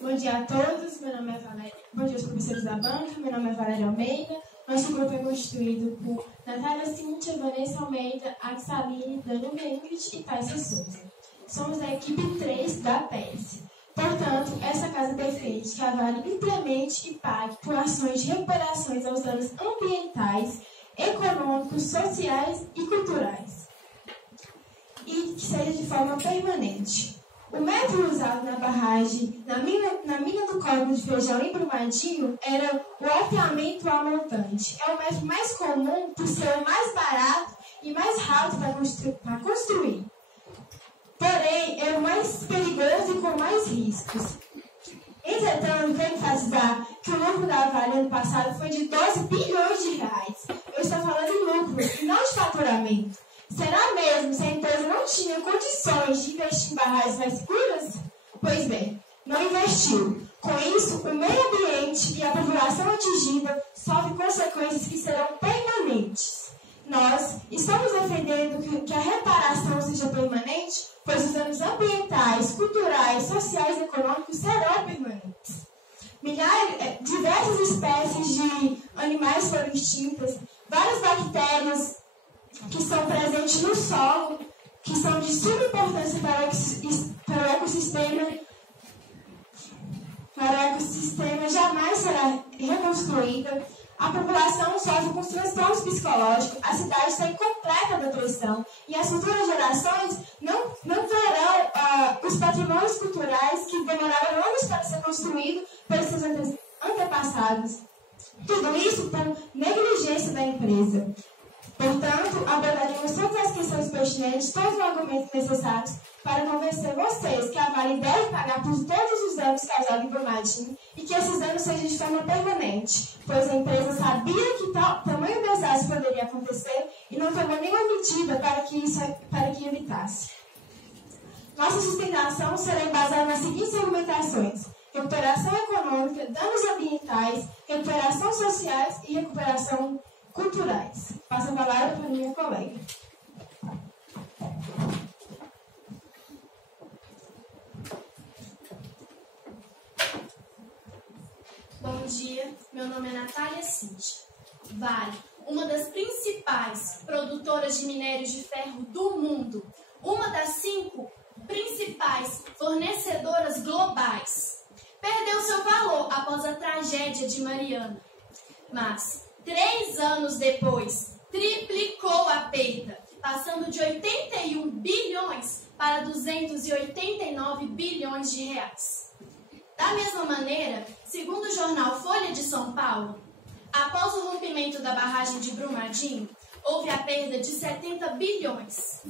Bom dia a todos, meu nome é Valéria. Bom dia aos professores da banca, meu nome é Valéria Almeida. Nosso grupo é constituído por Natália Cíntia, Vanessa Almeida, Axaline, Danube Ingrid e Thaisa Souza. Somos a equipe 3 da PES. Portanto, essa casa defende que a Vale implemente e pague por ações de recuperações aos danos ambientais, econômicos, sociais e culturais. E que seja de forma permanente. O método usado na barragem, na mina do Córrego de Feijão em Brumadinho, era o alteamento a montante. É o método mais comum por ser o mais barato e mais rápido para construir. Porém, é o mais perigoso e com mais riscos. Entretanto, quero enfatizar que o lucro da Vale ano passado foi de 12 bilhões de reais. Eu estou falando em lucro e não de faturamento. Será mesmo se a empresa não tinha condições de investir em barragens mais seguras? Pois bem, não investiu. Com isso, o meio ambiente e a população atingida sofrem consequências que serão permanentes. Nós estamos defendendo que a reparação seja permanente, pois os danos ambientais, culturais, sociais e econômicos serão permanentes. Diversas espécies de animais foram extintas, várias bactérias que são presentes no solo, que são de suma importância para o ecossistema, jamais será reconstruída. A população sofre com transtornos psicológicos, a cidade está em completa depressão e as futuras gerações não verão os patrimônios culturais que demoraram anos para ser construídos pelos seus antepassados. Tudo isso por negligência da empresa. Portanto, abordaremos todas as questões pertinentes, todos os argumentos necessários para convencer vocês que a Vale deve pagar por todos os danos causados em Brumadinho e que esses danos sejam de forma permanente, pois a empresa sabia que tamanho desastre poderia acontecer e não tomou nenhuma medida para que evitasse. Nossa sustentação será embasada nas seguintes argumentações: recuperação econômica, danos ambientais, recuperação sociais e recuperação culturais. Passo a palavra para a minha colega. Bom dia, meu nome é Natália Cíntia. Vale, uma das principais produtoras de minérios de ferro do mundo, uma das 5 principais fornecedoras globais, perdeu seu valor após a tragédia de Mariana. Mas 3 anos depois, triplicou a perda, passando de 81 bilhões para 289 bilhões de reais. Da mesma maneira, segundo o jornal Folha de São Paulo, após o rompimento da barragem de Brumadinho, houve a perda de 70 bilhões.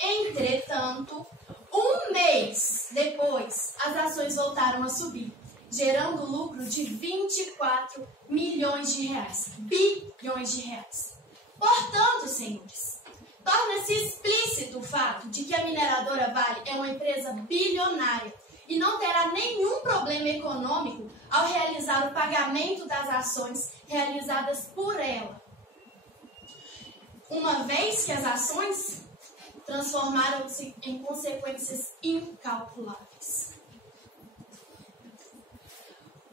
Entretanto, um mês depois, as ações voltaram a subir, gerando lucro de 24 milhões de reais. Bilhões de reais. Portanto, senhores, torna-se explícito o fato de que a mineradora Vale é uma empresa bilionária e não terá nenhum problema econômico ao realizar o pagamento das ações realizadas por ela, uma vez que as ações transformaram-se em consequências incalculáveis.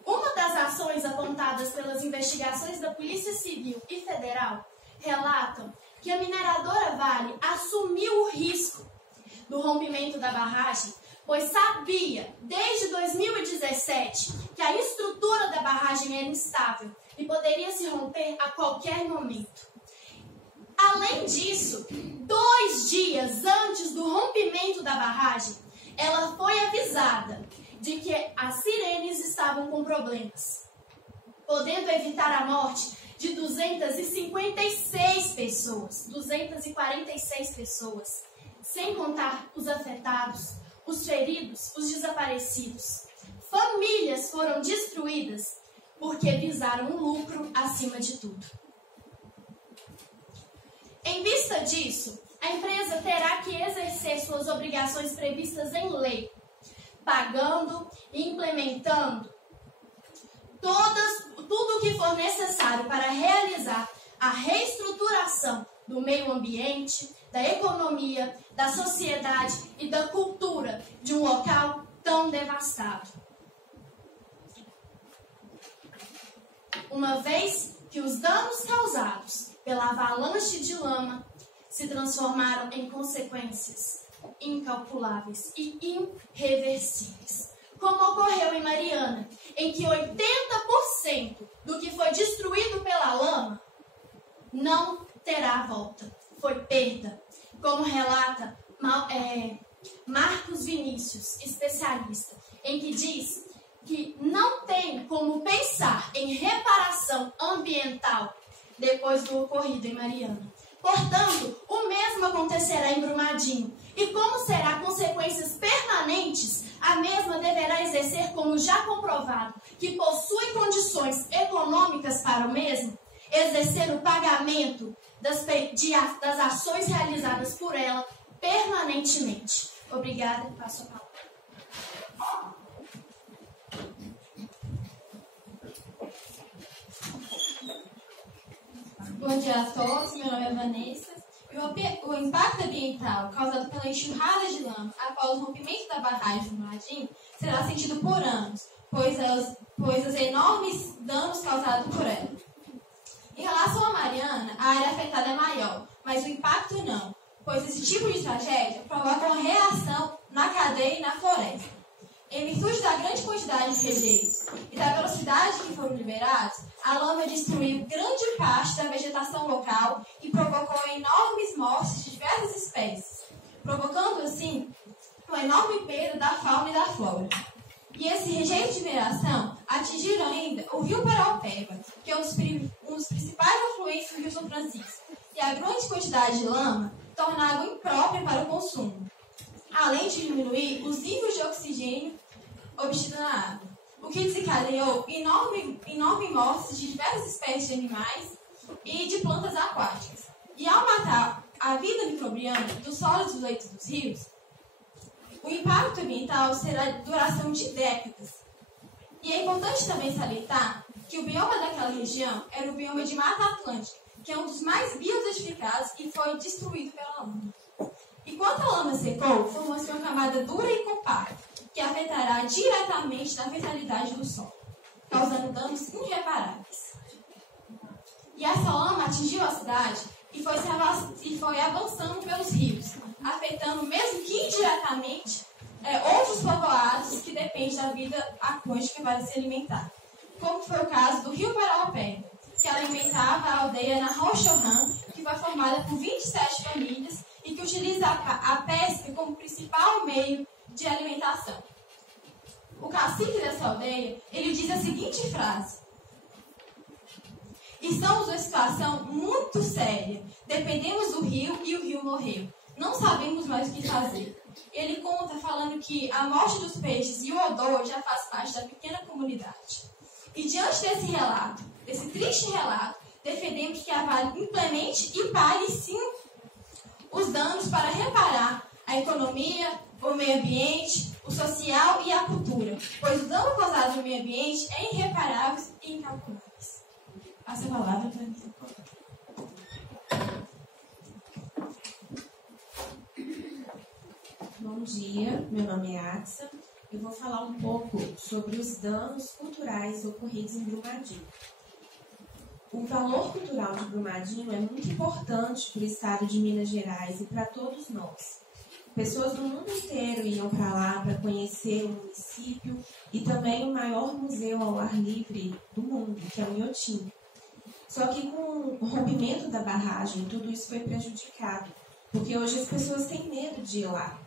Uma das ações apontadas pelas investigações da Polícia Civil e Federal relatam que a mineradora Vale assumiu o risco do rompimento da barragem, pois sabia, desde 2017, que a estrutura da barragem era instável e poderia se romper a qualquer momento. Além disso, 2 dias antes do rompimento da barragem, ela foi avisada de que as sirenes estavam com problemas, podendo evitar a morte de 256 pessoas, 246 pessoas, sem contar os afetados, os feridos, os desaparecidos. Famílias foram destruídas porque visaram o lucro acima de tudo. Em vista disso, a empresa terá que exercer suas obrigações previstas em lei, pagando e implementando tudo o que for necessário para realizar a reestruturação do meio ambiente, da economia, da sociedade e da cultura de um local tão devastado. uma vez que os danos causados pela avalanche de lama se transformaram em consequências incalculáveis e irreversíveis. Como ocorreu em Mariana, em que 80% do que foi destruído pela lama não terá volta, foi perda. Como relata Marcos Vinícius, especialista, em que diz que não tem como pensar em reparação ambiental depois do ocorrido em Mariana. Portanto, o mesmo acontecerá em Brumadinho. E como será consequências permanentes, a mesma deverá exercer, como já comprovado, que possui condições econômicas para o mesmo, exercer o pagamento das ações realizadas por ela permanentemente. Obrigada, passo a palavra. Bom dia a todos, meu nome é Vanessa. O impacto ambiental causado pela enxurrada de lama após o rompimento da barragem do Brumadinho será sentido por anos, pois os enormes danos causados por ela. Em relação a Mariana, a área afetada é maior, mas o impacto não, pois esse tipo de tragédia provoca uma reação na cadeia e na floresta. Em virtude da grande quantidade de rejeitos e da velocidade que foram liberados, a lama destruiu grande parte da vegetação local e provocou enormes mortes de diversas espécies, provocando assim uma enorme perda da fauna e da flora. E esse rejeito de mineração atingiram ainda o rio Paraopeba, que é um dos principais afluentes do rio São Francisco, e a grande quantidade de lama torna a água imprópria para o consumo, além de diminuir os níveis de oxigênio obtido na água, o que desencadeou enorme morte de diversas espécies de animais e de plantas aquáticas. E ao matar a vida microbiana dos solos e dos leitos dos rios, o impacto ambiental será de duração de décadas. E é importante também salientar que o bioma daquela região era o bioma de Mata Atlântica, que é um dos mais biodiversificados e foi destruído pela lama. E quando a lama secou, formou-se uma camada dura e compacta, que afetará diretamente na fertilidade do solo, causando danos irreparáveis. E essa lama atingiu a cidade e foi avançando pelos rios, afetando mesmo que indiretamente outros povoados que dependem da vida aquática para se alimentar, como foi o caso do rio Paraopeba, que alimentava a aldeia na Rochorrã, que foi formada por 27 famílias e que utiliza a pesca como principal meio de alimentação. O cacique dessa aldeia, ele diz a seguinte frase: estamos numa situação muito séria, dependemos do rio e o rio morreu, não sabemos mais o que fazer. Ele conta falando que a morte dos peixes e o odor já faz parte da pequena comunidade. E diante desse relato, desse triste relato, defendemos que a Vale implemente e pague sim os danos para reparar a economia, o meio ambiente, o social e a cultura, pois o dano causado no meio ambiente é irreparável e incalculáveis. Passa a palavra para mim. Bom dia, meu nome é Atsa. Eu vou falar um pouco sobre os danos culturais ocorridos em Brumadinho. O valor cultural de Brumadinho é muito importante para o estado de Minas Gerais e para todos nós. Pessoas do mundo inteiro iam para lá para conhecer o município e também o maior museu ao ar livre do mundo, que é o Inhotim. Só que com o rompimento da barragem, tudo isso foi prejudicado, porque hoje as pessoas têm medo de ir lá.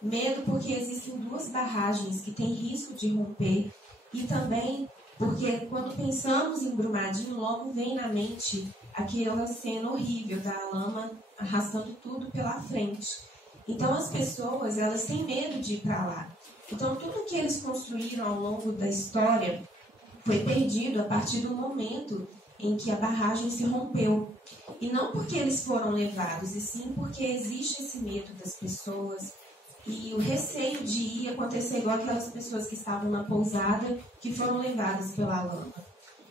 Medo porque existem 2 barragens que têm risco de romper e também porque quando pensamos em Brumadinho, logo vem na mente aquela cena horrível da lama arrastando tudo pela frente. Então as pessoas, elas têm medo de ir para lá. Então tudo que eles construíram ao longo da história foi perdido a partir do momento em que a barragem se rompeu. E não porque eles foram levados, e sim porque existe esse medo das pessoas e o receio de ir acontecer igual aquelas pessoas que estavam na pousada que foram levadas pela lama.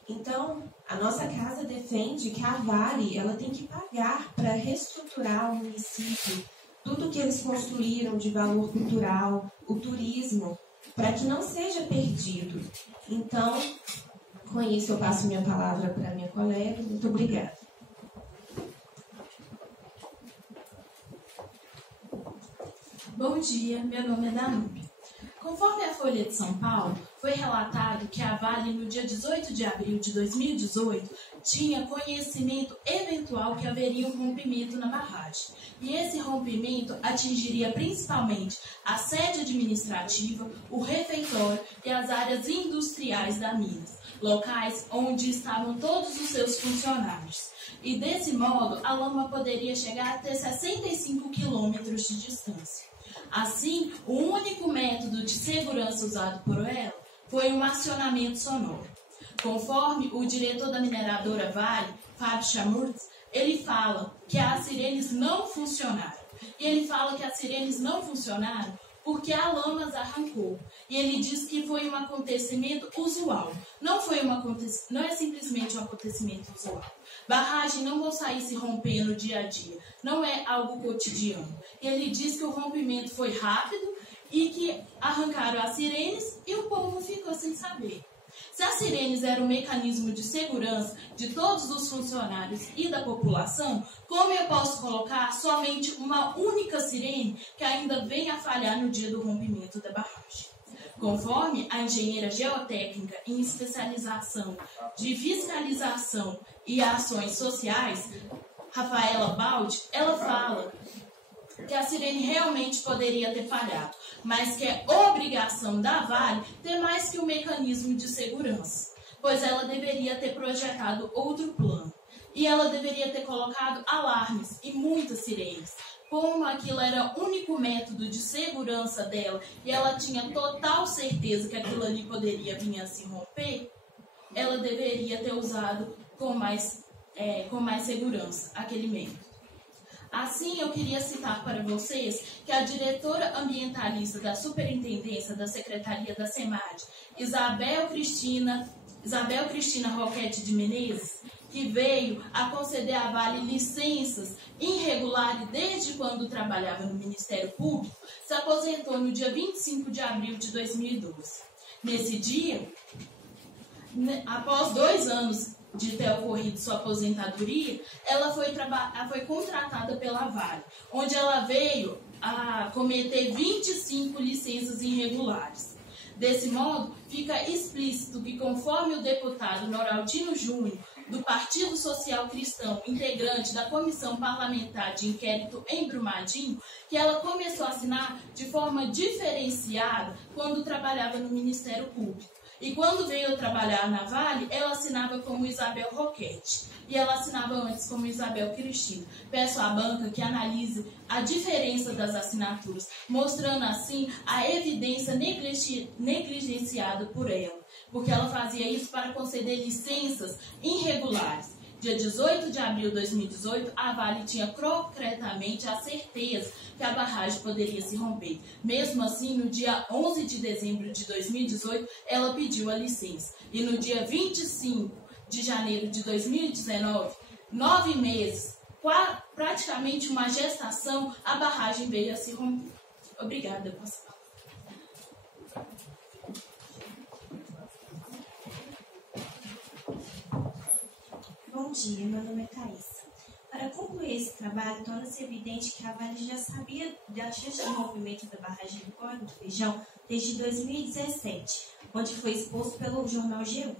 Então, a nossa casa defende que a Vale ela tem que pagar para reestruturar o município, tudo que eles construíram de valor cultural, o turismo, para que não seja perdido. Então, Com isso, eu passo minha palavra para a minha colega. Muito obrigada. Bom dia, meu nome é Danúbia. Conforme a Folha de São Paulo, foi relatado que a Vale, no dia 18 de abril de 2018, tinha conhecimento eventual que haveria um rompimento na barragem. E esse rompimento atingiria principalmente a sede administrativa, o refeitório e as áreas industriais da Minas, locais onde estavam todos os seus funcionários. E desse modo, a lama poderia chegar até 65 quilômetros de distância. Assim, o único método de segurança usado por ela foi um acionamento sonoro. Conforme o diretor da mineradora Vale, Fábio Chamurtz, ele fala que as sirenes não funcionaram. E ele fala que as sirenes não funcionaram porque a lama as arrancou. E ele diz que foi um acontecimento usual. Não é simplesmente um acontecimento usual. Barragem não vão sair se romper no dia a dia. Não é algo cotidiano. Ele diz que o rompimento foi rápido e que arrancaram as sirenes e o povo ficou sem saber. Se as sirenes eram um mecanismo de segurança de todos os funcionários e da população, como eu posso colocar somente uma única sirene que ainda vem a falhar no dia do rompimento da barragem? Conforme a engenheira geotécnica em especialização de fiscalização e ações sociais, Rafaela Baldi, ela fala que a sirene realmente poderia ter falhado, mas que é obrigação da Vale ter mais que um mecanismo de segurança, pois ela deveria ter projetado outro plano. E ela deveria ter colocado alarmes e muitas sirenes. Como aquilo era o único método de segurança dela e ela tinha total certeza que aquilo ali poderia vir a se romper, ela deveria ter usado com mais segurança aquele método. Assim, eu queria citar para vocês que a diretora ambientalista da Superintendência da Secretaria da SEMAD, Isabel Cristina Roquete de Menezes, que veio a conceder à Vale licenças irregulares desde quando trabalhava no Ministério Público, se aposentou no dia 25 de abril de 2012. Nesse dia, após 2 anos de ter ocorrido sua aposentadoria, ela foi contratada pela Vale, onde ela veio a cometer 25 licenças irregulares. Desse modo, fica explícito que, conforme o deputado Noraldino Júnior, do Partido Social Cristão, integrante da Comissão Parlamentar de Inquérito em Brumadinho, que ela começou a assinar de forma diferenciada quando trabalhava no Ministério Público. E quando veio trabalhar na Vale, ela assinava como Isabel Roquete. E ela assinava antes como Isabel Cristina. Peço à banca que analise a diferença das assinaturas, mostrando assim a evidência negligenciada por ela. Porque ela fazia isso para conceder licenças irregulares. Dia 18 de abril de 2018, a Vale tinha concretamente a certeza que a barragem poderia se romper. Mesmo assim, no dia 11 de dezembro de 2018, ela pediu a licença. E no dia 25 de janeiro de 2019, 9 meses, praticamente uma gestação, a barragem veio a se romper. Obrigada, pastor. Bom dia, meu nome é Thaís. Para concluir esse trabalho, torna-se evidente que a Vale já sabia da chance de rompimento da barragem do Córrego do Feijão desde 2017, onde foi exposto pelo jornal G1.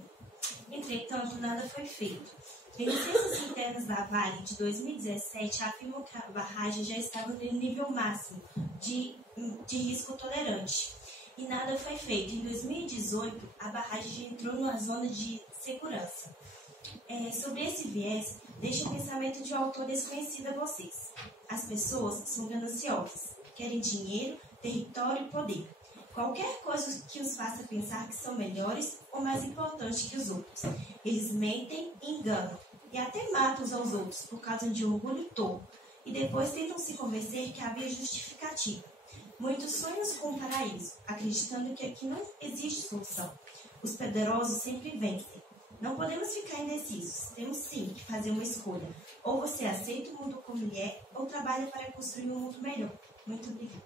Entretanto, nada foi feito. Em licenças internas da Vale de 2017 afirmam que a barragem já estava no nível máximo de risco tolerante. E nada foi feito. Em 2018, a barragem já entrou numa zona de segurança. Sobre esse viés, deixo o pensamento de um autor desconhecido a vocês. As pessoas são gananciosas, querem dinheiro, território e poder. Qualquer coisa que os faça pensar que são melhores ou mais importantes que os outros. Eles mentem e enganam, e até matam uns aos outros por causa de orgulho tolo, e depois tentam se convencer que havia justificativa. Muitos sonham com o paraíso, acreditando que aqui não existe solução. Os poderosos sempre vencem. Não podemos ficar indecisos. Temos sim que fazer uma escolha. Ou você aceita o mundo como ele é, ou trabalha para construir um mundo melhor. Muito obrigada.